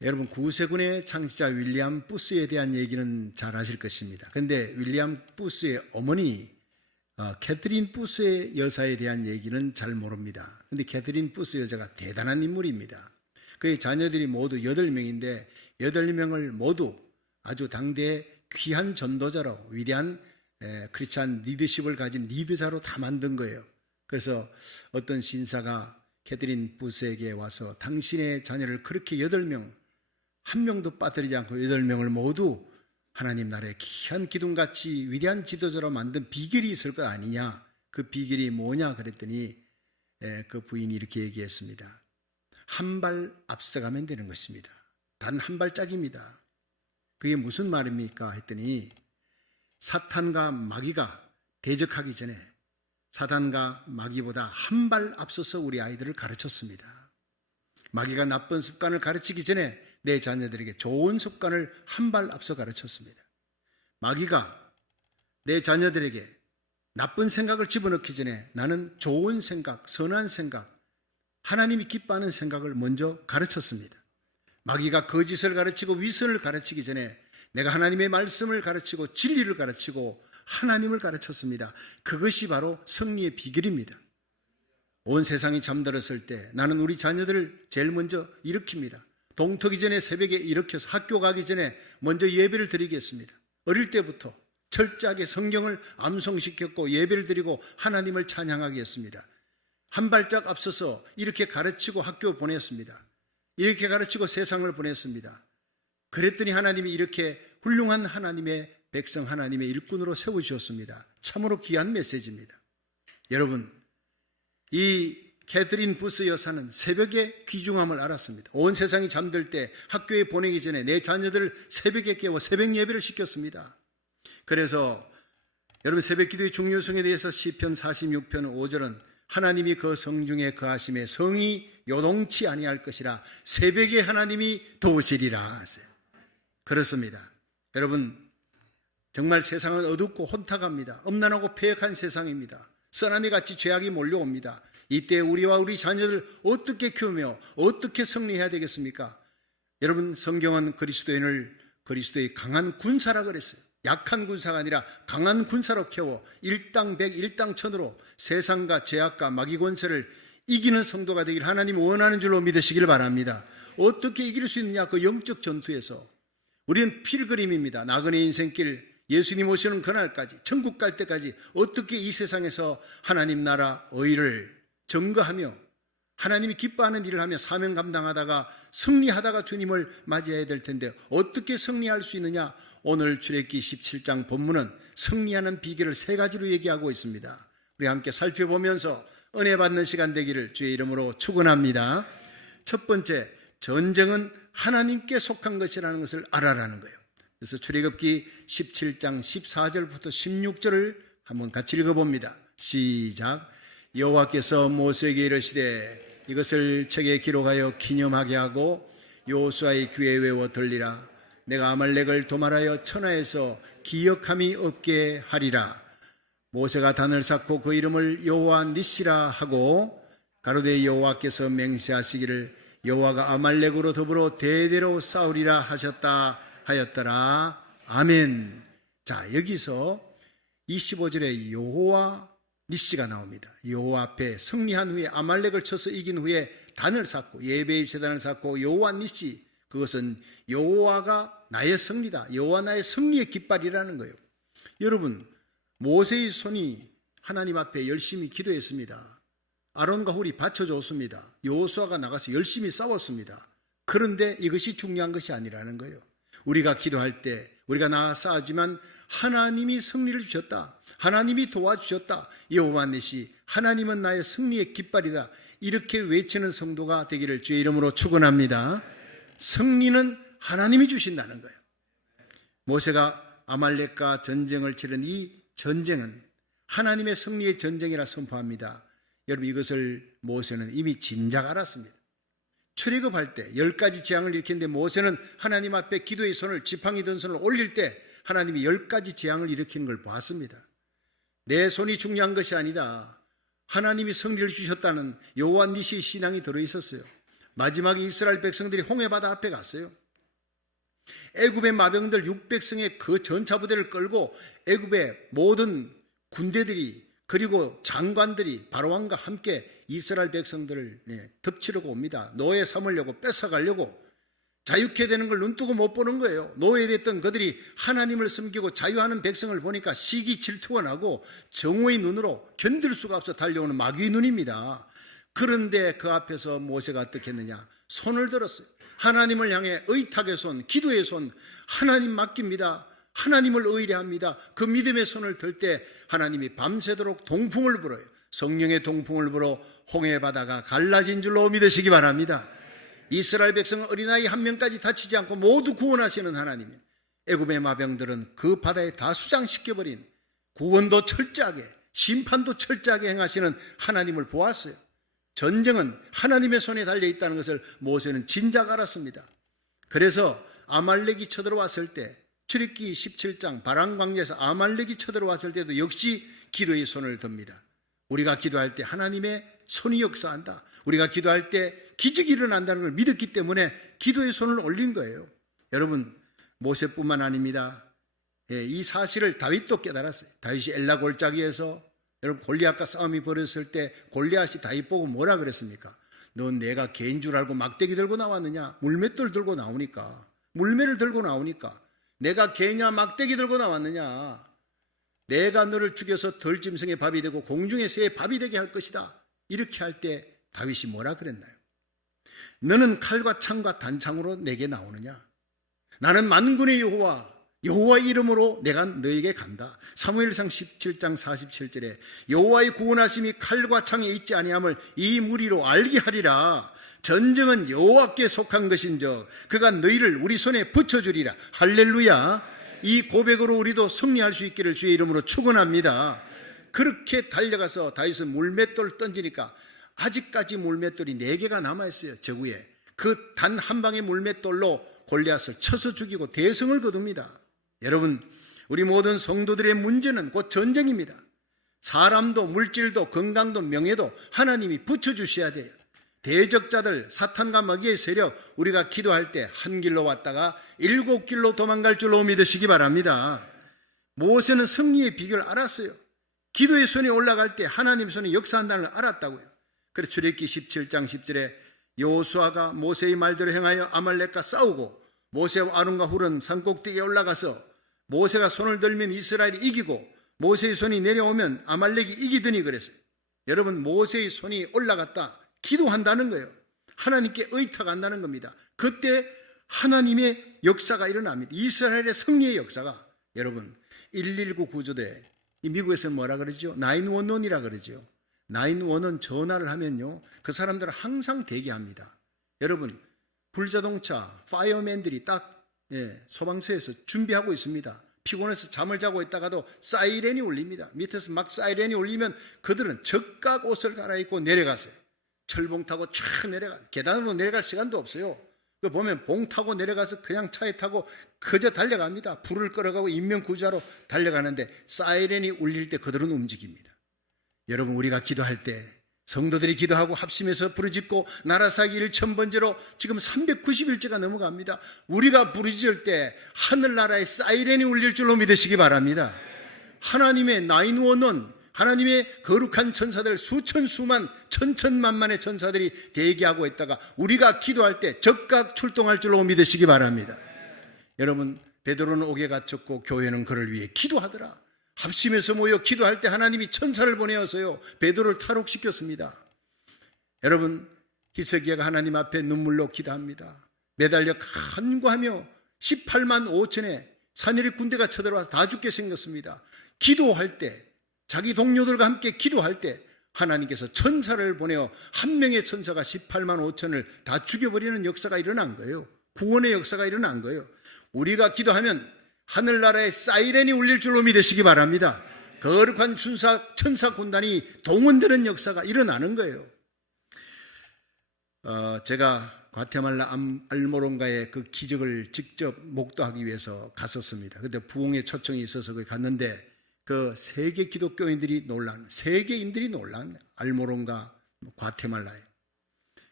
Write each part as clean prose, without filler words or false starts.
여러분, 구세군의 창시자 윌리엄 부스에 대한 얘기는 잘 아실 것입니다. 그런데 윌리엄 부스의 어머니 캐트린 부스의 여사에 대한 얘기는 잘 모릅니다. 그런데 캐트린 부스 여자가 대단한 인물입니다. 그의 자녀들이 모두 8명인데 8명을 모두 아주 당대의 귀한 전도자로, 위대한 크리스찬 리더십을 가진 리더자로 다 만든 거예요. 그래서 어떤 신사가 캐트린 부스에게 와서 당신의 자녀를 그렇게 8명, 한 명도 빠뜨리지 않고 8명을 모두 하나님 나라의 귀한 기둥같이 위대한 지도자로 만든 비결이 있을 것 아니냐, 그 비결이 뭐냐 그랬더니 그 부인이 이렇게 얘기했습니다. 한 발 앞서가면 되는 것입니다. 단 한 발짝입니다. 그게 무슨 말입니까 했더니, 사탄과 마귀가 대적하기 전에 사탄과 마귀보다 한 발 앞서서 우리 아이들을 가르쳤습니다. 마귀가 나쁜 습관을 가르치기 전에 내 자녀들에게 좋은 습관을 한 발 앞서 가르쳤습니다. 마귀가 내 자녀들에게 나쁜 생각을 집어넣기 전에 나는 좋은 생각, 선한 생각, 하나님이 기뻐하는 생각을 먼저 가르쳤습니다. 마귀가 거짓을 가르치고 위선을 가르치기 전에 내가 하나님의 말씀을 가르치고 진리를 가르치고 하나님을 가르쳤습니다. 그것이 바로 승리의 비결입니다. 온 세상이 잠들었을 때 나는 우리 자녀들을 제일 먼저 일으킵니다. 동트기 전에 새벽에 일으켜서 학교 가기 전에 먼저 예배를 드리겠습니다. 어릴 때부터 철저하게 성경을 암송시켰고 예배를 드리고 하나님을 찬양하게 했습니다. 한 발짝 앞서서 이렇게 가르치고 학교 보냈습니다. 이렇게 가르치고 세상을 보냈습니다. 그랬더니 하나님이 이렇게 훌륭한 하나님의 백성, 하나님의 일꾼으로 세우셨습니다. 참으로 귀한 메시지입니다. 여러분, 이 캐트린 부스 여사는 새벽에 귀중함을 알았습니다. 온 세상이 잠들 때 학교에 보내기 전에 내 자녀들을 새벽에 깨워 새벽 예배를 시켰습니다. 그래서 여러분, 새벽 기도의 중요성에 대해서 시편 46편 5절은 하나님이 그 성중에 거하심에 성이 요동치 아니할 것이라 새벽에 하나님이 도우시리라 하세요. 그렇습니다. 여러분, 정말 세상은 어둡고 혼탁합니다. 엄난하고 폐역한 세상입니다. 쓰나미같이 죄악이 몰려옵니다. 이때 우리와 우리 자녀들 어떻게 키우며 어떻게 승리해야 되겠습니까? 여러분, 성경은 그리스도인을 그리스도의 강한 군사라 그랬어요. 약한 군사가 아니라 강한 군사로 키워 일당백 일당천으로 세상과 죄악과 마귀 권세를 이기는 성도가 되기를 하나님 원하는 줄로 믿으시길 바랍니다. 어떻게 이길 수 있느냐? 그 영적 전투에서 우리는 필그림입니다. 나그네 인생길, 예수님 오시는 그날까지, 천국 갈 때까지 어떻게 이 세상에서 하나님 나라 의를 증거하며 하나님이 기뻐하는 일을 하며 사명 감당하다가 승리하다가 주님을 맞이해야 될 텐데 어떻게 승리할 수 있느냐? 오늘 출애굽기 17장 본문은 승리하는 비결을 3가지로 얘기하고 있습니다. 우리 함께 살펴보면서 은혜 받는 시간 되기를 주의 이름으로 축원합니다. 첫 번째, 전쟁은 하나님께 속한 것이라는 것을 알아라는 거예요. 그래서 출애굽기 17장 14절부터 16절을 한번 같이 읽어봅니다. 시작. 여호와께서 모세에게 이르시되 이것을 책에 기록하여 기념하게 하고 여호수아의 귀에 외워 들리라. 내가 아말렉을 도말하여 천하에서 기억함이 없게 하리라. 모세가 단을 쌓고 그 이름을 여호와 니시라 하고 가로되 여호와께서 맹세하시기를 여호와가 아말렉으로 더불어 대대로 싸우리라 하셨다 하였더라. 아멘. 자, 여기서 25절에 여호와 니시가 나옵니다. 여호와 앞에 승리한 후에 아말렉을 쳐서 이긴 후에 단을 쌓고 예배의 제단을 쌓고 여호와 니시, 그것은 여호와가 나의 승리다. 여호와 나의 승리의 깃발이라는 거예요. 여러분, 모세의 손이 하나님 앞에 열심히 기도했습니다. 아론과 훌이 받쳐줬습니다. 여호수아가 나가서 열심히 싸웠습니다. 그런데 이것이 중요한 것이 아니라는 거예요. 우리가 기도할 때 우리가 나아서 하지만 하나님이 승리를 주셨다. 하나님이 도와주셨다. 여호와 니시, 하나님은 나의 승리의 깃발이다. 이렇게 외치는 성도가 되기를 주의 이름으로 축원합니다. 승리는 하나님이 주신다는 거예요. 모세가 아말렉과 전쟁을 치른 이 전쟁은 하나님의 승리의 전쟁이라 선포합니다. 여러분, 이것을 모세는 이미 진작 알았습니다. 출애굽할 때 10가지 재앙을 일으켰는데 모세는 하나님 앞에 기도의 손을, 지팡이 든 손을 올릴 때 하나님이 10가지 재앙을 일으키는 걸 봤습니다. 내 손이 중요한 것이 아니다. 하나님이 승리를 주셨다는 여호와 니시의 신앙이 들어있었어요. 마지막에 이스라엘 백성들이 홍해바다 앞에 갔어요. 애굽의 마병들 600성의 그 전차부대를 끌고 애굽의 모든 군대들이 그리고 장관들이 바로왕과 함께 이스라엘 백성들을 덮치려고 옵니다. 노예 삼으려고 뺏어가려고 자유케 되는 걸 눈뜨고 못 보는 거예요. 노예됐던 그들이 하나님을 섬기고 자유하는 백성을 보니까 시기 질투가 나고 정오의 눈으로 견딜 수가 없어 달려오는 마귀의 눈입니다. 그런데 그 앞에서 모세가 어떻게 했느냐? 손을 들었어요. 하나님을 향해 의탁의 손, 기도의 손, 하나님 맡깁니다. 하나님을 의뢰합니다. 그 믿음의 손을 들 때 하나님이 밤새도록 동풍을 불어요. 성령의 동풍을 불어 홍해바다가 갈라진 줄로 믿으시기 바랍니다. 이스라엘 백성 어린아이 한 명까지 다치지 않고 모두 구원하시는 하나님. 애굽의 마병들은 그 바다에 다 수장시켜버린 구원도 철저하게 심판도 철저하게 행하시는 하나님을 보았어요. 전쟁은 하나님의 손에 달려있다는 것을 모세는 진작 알았습니다. 그래서 아말렉이 쳐들어왔을 때 출애굽기 17장 바람광야에서 아말렉이 쳐들어왔을 때도 역시 기도의 손을 듭니다. 우리가 기도할 때 하나님의 손이 역사한다. 우리가 기도할 때 기적이 일어난다는 걸 믿었기 때문에 기도의 손을 올린 거예요. 여러분, 모세뿐만 아닙니다. 이 사실을 다윗도 깨달았어요. 다윗이 엘라 골짜기에서 여러분 골리앗과 싸움이 벌어졌을 때 골리앗이 다윗 보고 뭐라 그랬습니까? 넌 내가 개인 줄 알고 막대기 들고 나왔느냐? 물맷돌 들고 나오니까, 물매를 들고 나오니까 내가 개냐 막대기 들고 나왔느냐? 내가 너를 죽여서 덜짐승의 밥이 되고 공중의 새의 밥이 되게 할 것이다. 이렇게 할 때 다윗이 뭐라 그랬나요? 너는 칼과 창과 단창으로 내게 나오느냐? 나는 만군의 여호와의 이름으로 내가 너에게 간다. 사무엘상 17장 47절에 여호와의 구원하심이 칼과 창에 있지 아니함을 이 무리로 알게 하리라. 전쟁은 여호와께 속한 것인즉 그가 너희를 우리 손에 붙여주리라. 할렐루야. 이 고백으로 우리도 승리할 수 있기를 주의 이름으로 축원합니다. 그렇게 달려가서 다윗은 물맷돌을 던지니까 아직까지 물맷돌이 4개가 남아있어요. 저구에. 그 단 한 방의 물맷돌로 골리앗을 쳐서 죽이고 대성을 거둡니다. 여러분, 우리 모든 성도들의 문제는 곧 전쟁입니다. 사람도 물질도 건강도 명예도 하나님이 붙여주셔야 돼요. 대적자들 사탄과 마귀의 세력, 우리가 기도할 때 한 길로 왔다가 7길로 도망갈 줄로 믿으시기 바랍니다. 모세는 승리의 비결을 알았어요. 기도의 손이 올라갈 때 하나님 손이 역사한다는 걸 알았다고요. 그래서 출애굽기 17장 10절에 여호수아가 모세의 말대로 행하여 아말렉과 싸우고 모세와 아론과 훌은 산꼭대기에 올라가서 모세가 손을 들면 이스라엘이 이기고 모세의 손이 내려오면 아말렉이 이기더니 그랬어요. 여러분, 모세의 손이 올라갔다 기도한다는 거예요. 하나님께 의탁한다는 겁니다. 그때 하나님의 역사가 일어납니다. 이스라엘의 승리의 역사가. 여러분, 119 구조대, 미국에서는 뭐라 그러죠? 911이라 그러죠. 911 전화를 하면요, 그 사람들은 항상 대기합니다. 여러분, 불자동차 파이어맨들이 딱 소방서에서 준비하고 있습니다. 피곤해서 잠을 자고 있다가도 사이렌이 울립니다. 밑에서 막 사이렌이 울리면 그들은 적각 옷을 갈아입고 내려가세요. 철봉 타고 쫙 내려가, 계단으로 내려갈 시간도 없어요. 그 보면 봉 타고 내려가서 그냥 차에 타고 그저 달려갑니다. 불을 끌어가고 인명구조하러 달려가는데 사이렌이 울릴 때 그들은 움직입니다. 여러분, 우리가 기도할 때 성도들이 기도하고 합심해서 부르짖고 나라 사기 1000번째로 지금 390일째가 넘어갑니다. 우리가 부르짖을 때 하늘나라의 사이렌이 울릴 줄로 믿으시기 바랍니다. 하나님의 911, 하나님의 거룩한 천사들 수천 수만 천천만만의 천사들이 대기하고 있다가 우리가 기도할 때 적각 출동할 줄로 믿으시기 바랍니다. 여러분, 베드로는 옥에 갇혔고 교회는 그를 위해 기도하더라. 합심해서 모여 기도할 때 하나님이 천사를 보내어서요 베드로를 탈옥시켰습니다. 여러분, 히스기야가 하나님 앞에 눈물로 기도합니다. 매달려 간구하며 18만 5천의 산이리 군대가 쳐들어와서 다 죽게 생겼습니다. 기도할 때, 자기 동료들과 함께 기도할 때 하나님께서 천사를 보내어 한 명의 천사가 18만 5천을 다 죽여버리는 역사가 일어난 거예요. 구원의 역사가 일어난 거예요. 우리가 기도하면 하늘나라의 사이렌이 울릴 줄로 믿으시기 바랍니다. 거룩한 천사 군단이 동원되는 역사가 일어나는 거예요. 제가 과테말라 알모론가의 그 기적을 직접 목도하기 위해서 갔었습니다. 그때 부흥의 초청이 있어서 거기 갔는데 그 세계 기독교인들이 놀란, 세계인들이 놀란 알모론가 과테말라에.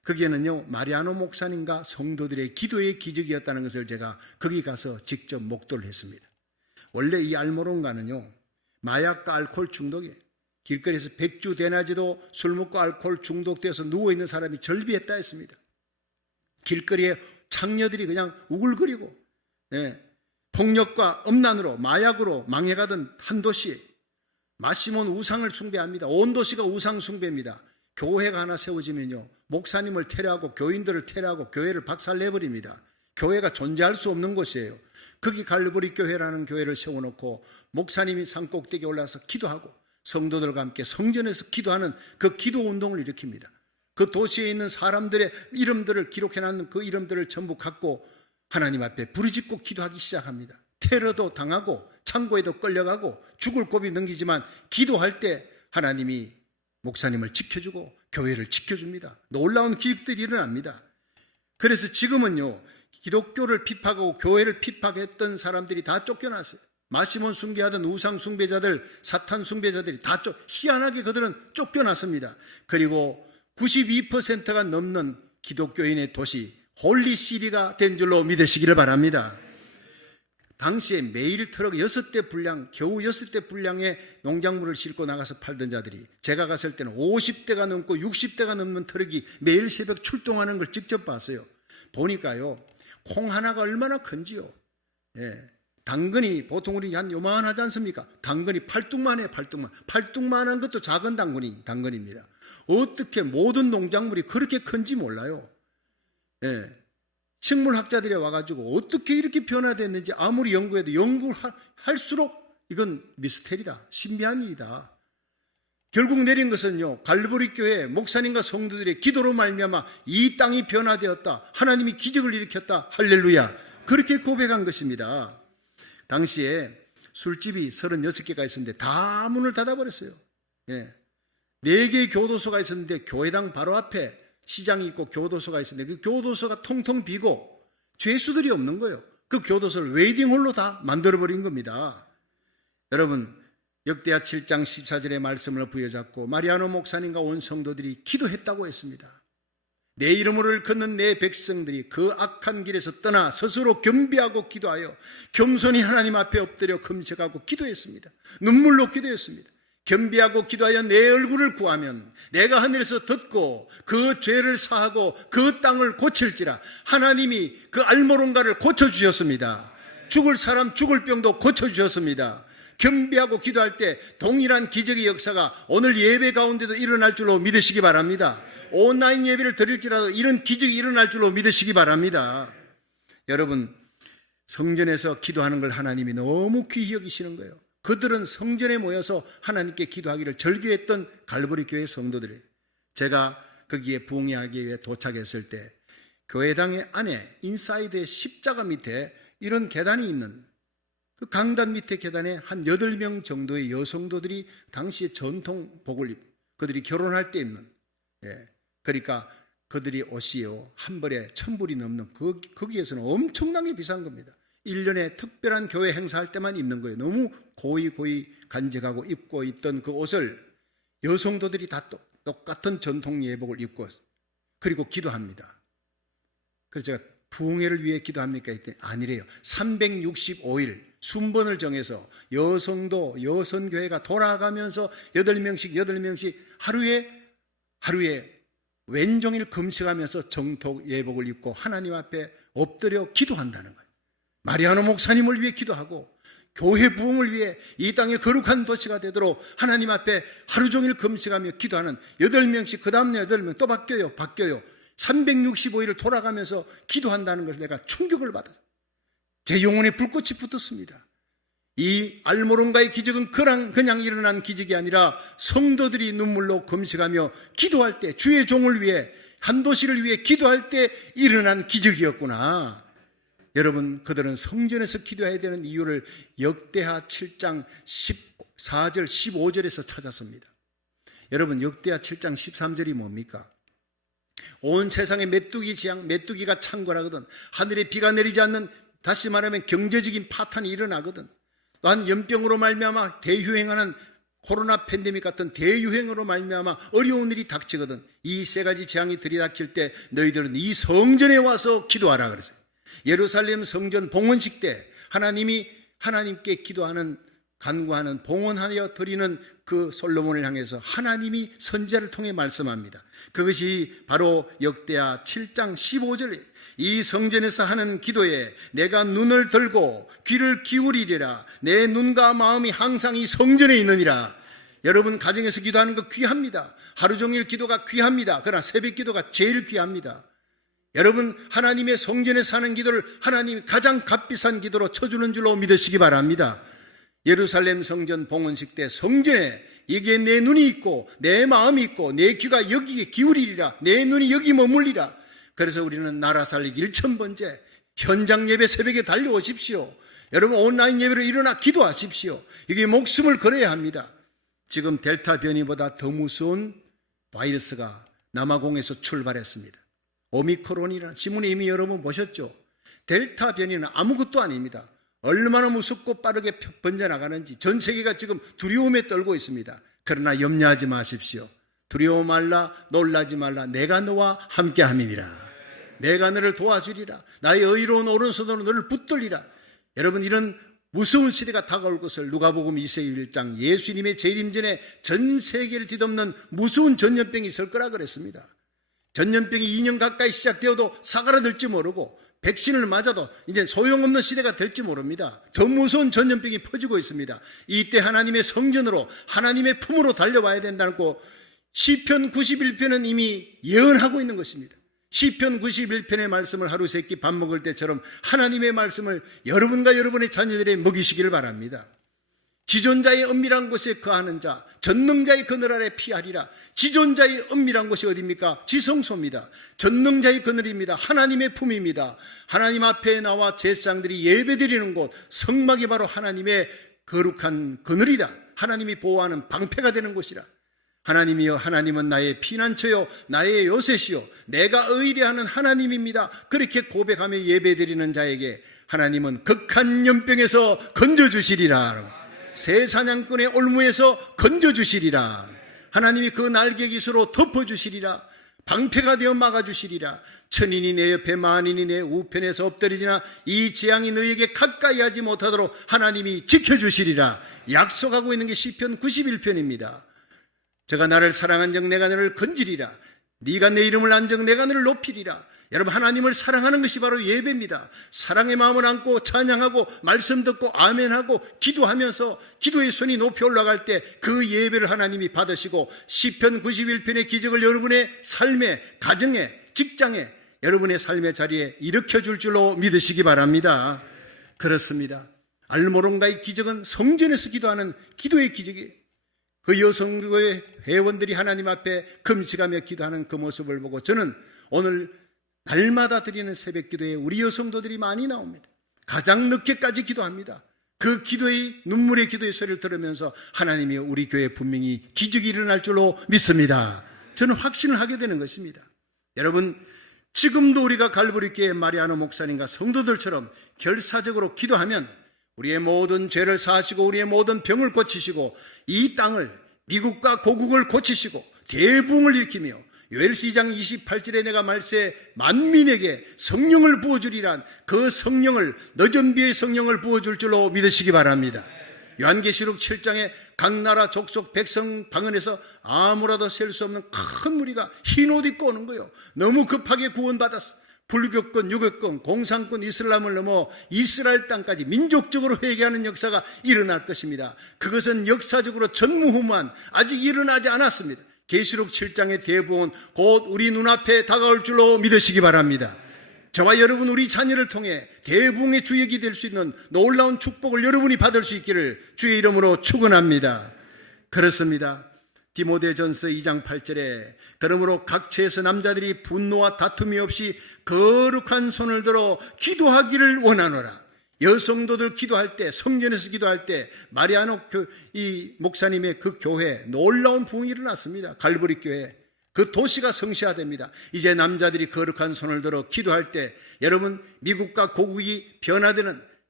거기에는요 마리아노 목사님과 성도들의 기도의 기적이었다는 것을 제가 거기 가서 직접 목도를 했습니다. 원래 이 알모론가는요 마약과 알코올 중독에 길거리에서 백주 대낮에도 술 먹고 알코올 중독되어서 누워있는 사람이 절비했다 했습니다. 길거리에 창녀들이 그냥 우글거리고 폭력과 음란으로 마약으로 망해가던 한 도시에 마시몬 우상을 숭배합니다. 온 도시가 우상 숭배입니다. 교회가 하나 세워지면요 목사님을 테러하고 교인들을 테러하고 교회를 박살내버립니다. 교회가 존재할 수 없는 곳이에요. 거기 갈보리 교회라는 교회를 세워놓고 목사님이 산꼭대기에 올라서 기도하고 성도들과 함께 성전에서 기도하는 그 기도 운동을 일으킵니다. 그 도시에 있는 사람들의 이름들을 기록해놨는 그 이름들을 전부 갖고 하나님 앞에 부르짖고 기도하기 시작합니다. 테러도 당하고 창고에도 끌려가고 죽을 고비 넘기지만 기도할 때 하나님이 목사님을 지켜주고 교회를 지켜줍니다. 놀라운 기적들이 일어납니다. 그래서 지금은요 기독교를 핍박하고 교회를 핍박했던 사람들이 다 쫓겨났어요. 마시몬 숭배하던 우상 숭배자들, 사탄 숭배자들이 다 희한하게 그들은 쫓겨났습니다. 그리고 92%가 넘는 기독교인의 도시 홀리시리가 된 줄로 믿으시기를 바랍니다. 당시에 매일 트럭 6대 분량, 겨우 6대 분량의 농작물을 싣고 나가서 팔던 자들이 제가 갔을 때는 50대가 넘고 60대가 넘는 트럭이 매일 새벽 출동하는 걸 직접 봤어요. 보니까요 콩 하나가 얼마나 큰지요. 당근이 보통 우리 한 요만하지 않습니까? 당근이 팔뚝만해요. 팔뚝만한 것도 작은 당근입니다. 어떻게 모든 농작물이 그렇게 큰지 몰라요. 식물학자들이 와가지고 어떻게 이렇게 변화됐는지 아무리 연구해도 연구할수록 이건 미스테리다, 신비한 일이다. 결국 내린 것은요 갈보리 교회 목사님과 성도들의 기도로 말미암아 이 땅이 변화되었다, 하나님이 기적을 일으켰다, 할렐루야, 그렇게 고백한 것입니다. 당시에 술집이 36개가 있었는데 다 문을 닫아버렸어요. 4개의 교도소가 있었는데 교회당 바로 앞에 시장이 있고 교도소가 있었는데 그 교도소가 통통 비고 죄수들이 없는 거예요. 그 교도소를 웨이팅홀로 다 만들어버린 겁니다. 여러분 역대하 7장 14절의 말씀을 부여잡고 마리아노 목사님과 온 성도들이 기도했다고 했습니다. 내 이름을 걷는 내 백성들이 그 악한 길에서 떠나 스스로 겸비하고 기도하여 겸손히 하나님 앞에 엎드려 금식하고 기도했습니다. 눈물로 기도했습니다. 겸비하고 기도하여 내 얼굴을 구하면 내가 하늘에서 듣고 그 죄를 사하고 그 땅을 고칠지라. 하나님이 그 알모론가를 고쳐주셨습니다. 죽을 사람 죽을 병도 고쳐주셨습니다. 겸비하고 기도할 때 동일한 기적의 역사가 오늘 예배 가운데도 일어날 줄로 믿으시기 바랍니다. 온라인 예배를 드릴지라도 이런 기적이 일어날 줄로 믿으시기 바랍니다. 여러분 성전에서 기도하는 걸 하나님이 너무 귀히 여기시는 거예요. 그들은 성전에 모여서 하나님께 기도하기를 절개했던 갈보리 교회 성도들이, 제가 거기에 부흥회하기 위해 도착했을 때 교회당의 안에 인사이드의 십자가 밑에 이런 계단이 있는 그 강단 밑에 계단에 한 8명 정도의 여성도들이 당시의 전통복을 입고 그들이 결혼할 때 입는, 그러니까 그들이 옷이요 한 벌에 1,000불이 넘는 거기에서는 엄청나게 비싼 겁니다. 1년에 특별한 교회 행사할 때만 입는 거예요. 너무 고이 간직하고 입고 있던 그 옷을 여성도들이 다 똑같은 전통 예복을 입고 그리고 기도합니다. 그래서 제가 부흥회를 위해 기도합니까 했더니 아니래요. 365일 순번을 정해서 여성도 여성교회가 돌아가면서 8명씩 하루에 왼종일 금식하면서 정통 예복을 입고 하나님 앞에 엎드려 기도한다는 거예요. 마리아노 목사님을 위해 기도하고 교회 부흥을 위해 이 땅의 거룩한 도시가 되도록 하나님 앞에 하루 종일 금식하며 기도하는 8명씩, 그 다음날 8명 또 바뀌어요. 365일을 돌아가면서 기도한다는 것을 내가 충격을 받았어요. 제 영혼에 불꽃이 붙었습니다. 이 알모론가의 기적은 그냥 일어난 기적이 아니라 성도들이 눈물로 금식하며 기도할 때, 주의 종을 위해, 한 도시를 위해 기도할 때 일어난 기적이었구나. 여러분, 그들은 성전에서 기도해야 되는 이유를 역대하 7장 14절 15절에서 찾았습니다. 여러분, 역대하 7장 13절이 뭡니까? 온 세상에 메뚜기가 창궐하거든. 하늘에 비가 내리지 않는, 다시 말하면 경제적인 파탄이 일어나거든. 또한 연병으로 말미암아 대유행하는 코로나 팬데믹 같은 대유행으로 말미암아 어려운 일이 닥치거든 이 세 가지 재앙이 들이닥칠 때 너희들은 이 성전에 와서 기도하라 그랬어요. 예루살렘 성전 봉헌식 때 하나님이 하나님께 기도하는 간구하는 봉헌하여 드리는 그 솔로몬을 향해서 하나님이 선지자를 통해 말씀합니다. 그것이 바로 역대하 7장 15절에 이 성전에서 하는 기도에 내가 눈을 들고 귀를 기울이리라. 내 눈과 마음이 항상 이 성전에 있느니라. 여러분 가정에서 기도하는 거 귀합니다. 하루 종일 기도가 귀합니다. 그러나 새벽 기도가 제일 귀합니다. 여러분 하나님의 성전에 사는 기도를 하나님이 가장 값비싼 기도로 쳐주는 줄로 믿으시기 바랍니다. 예루살렘 성전 봉헌식 때 성전에 여기에 내 눈이 있고 내 마음이 있고 내 귀가 여기에 기울이리라. 내 눈이 여기 머물리라. 그래서 우리는 나라 살리기 1000번째 현장 예배 새벽에 달려오십시오. 여러분 온라인 예배로 일어나 기도하십시오. 이게 목숨을 걸어야 합니다. 지금 델타 변이보다 더 무서운 바이러스가 남아공에서 출발했습니다. 오미크론이라는 신문에 이미 여러분 보셨죠? 델타 변이는 아무것도 아닙니다. 얼마나 무섭고 빠르게 번져나가는지 전 세계가 지금 두려움에 떨고 있습니다. 그러나 염려하지 마십시오. 두려워 말라 놀라지 말라 내가 너와 함께함이니라. 내가 너를 도와주리라. 나의 의로운 오른손으로 너를 붙들리라. 여러분 이런 무서운 시대가 다가올 것을 누가복음 21장 예수님의 재림 전에 전 세계를 뒤덮는 무서운 전염병이 있을 거라 그랬습니다. 전염병이 2년 가까이 시작되어도 사그라들지 모르고 백신을 맞아도 이제 소용없는 시대가 될지 모릅니다. 더 무서운 전염병이 퍼지고 있습니다. 이때 하나님의 성전으로 하나님의 품으로 달려와야 된다고 시편 91편은 이미 예언하고 있는 것입니다. 시편 91편의 말씀을 하루 세끼 밥 먹을 때처럼 하나님의 말씀을 여러분과 여러분의 자녀들에 먹이시기를 바랍니다. 지존자의 은밀한 곳에 거하는 자 전능자의 그늘 아래 피하리라. 지존자의 은밀한 곳이 어디입니까? 지성소입니다. 전능자의 그늘입니다. 하나님의 품입니다. 하나님 앞에 나와 제사장들이 예배드리는 곳 성막이 바로 하나님의 거룩한 그늘이다. 하나님이 보호하는 방패가 되는 곳이라. 하나님이여 하나님은 나의 피난처요 나의 요새시요 내가 의뢰하는 하나님입니다. 그렇게 고백하며 예배드리는 자에게 하나님은 극한 연병에서 건져주시리라. 새 사냥꾼의 올무에서 건져주시리라. 하나님이 그 날개 깃으로 덮어주시리라. 방패가 되어 막아주시리라. 천인이 내 옆에 만인이 내 우편에서 엎드리지나 이 재앙이 너희에게 가까이 하지 못하도록 하나님이 지켜주시리라. 약속하고 있는 게 시편 91편입니다. 제가 나를 사랑한 적 내가 너를 건지리라. 네가 내 이름을 안 적 내가 너를 높이리라. 여러분 하나님을 사랑하는 것이 바로 예배입니다. 사랑의 마음을 안고 찬양하고 말씀 듣고 아멘하고 기도하면서 기도의 손이 높이 올라갈 때 그 예배를 하나님이 받으시고 시편 91편의 기적을 여러분의 삶에 가정에 직장에 여러분의 삶의 자리에 일으켜줄 줄로 믿으시기 바랍니다. 그렇습니다. 알모론가의 기적은 성전에서 기도하는 기도의 기적이에요. 그 여성교회 회원들이 하나님 앞에 금식하며 기도하는 그 모습을 보고 저는 오늘 날마다 드리는 새벽 기도에 우리 여성도들이 많이 나옵니다. 가장 늦게까지 기도합니다. 그 기도의 눈물의 기도의 소리를 들으면서 하나님이 우리 교회에 분명히 기적이 일어날 줄로 믿습니다. 저는 확신을 하게 되는 것입니다. 여러분 지금도 우리가 갈보리교회 마리아노 목사님과 성도들처럼 결사적으로 기도하면 우리의 모든 죄를 사하시고 우리의 모든 병을 고치시고 이 땅을 미국과 고국을 고치시고 대붕을 일으키며 요엘 2장 28절에 내가 말세 만민에게 성령을 부어주리란 그 성령을 너전비의 성령을 부어줄 줄로 믿으시기 바랍니다. 요한계시록 7장에 각 나라 족속 백성 방언에서 아무라도 셀 수 없는 큰 무리가 흰 옷 입고 오는 거예요. 너무 급하게 구원받았어. 불교권, 유교권, 공산권, 이슬람을 넘어 이스라엘 땅까지 민족적으로 회개하는 역사가 일어날 것입니다. 그것은 역사적으로 전무후무한 아직 일어나지 않았습니다. 계시록 7장의 대부흥은 곧 우리 눈앞에 다가올 줄로 믿으시기 바랍니다. 저와 여러분 우리 자녀를 통해 대부흥의 주역이 될 수 있는 놀라운 축복을 여러분이 받을 수 있기를 주의 이름으로 축원합니다. 그렇습니다. 디모데전서 2장 8절에 그러므로 각처에서 남자들이 분노와 다툼이 없이 거룩한 손을 들어 기도하기를 원하노라. 여성도들 기도할 때 성전에서 기도할 때 마리아노 이 목사님의 그 교회 놀라운 부흥이 일어났습니다. 갈보리 교회 그 도시가 성시화됩니다. 이제 남자들이 거룩한 손을 들어 기도할 때 여러분 미국과 고국이 변화되는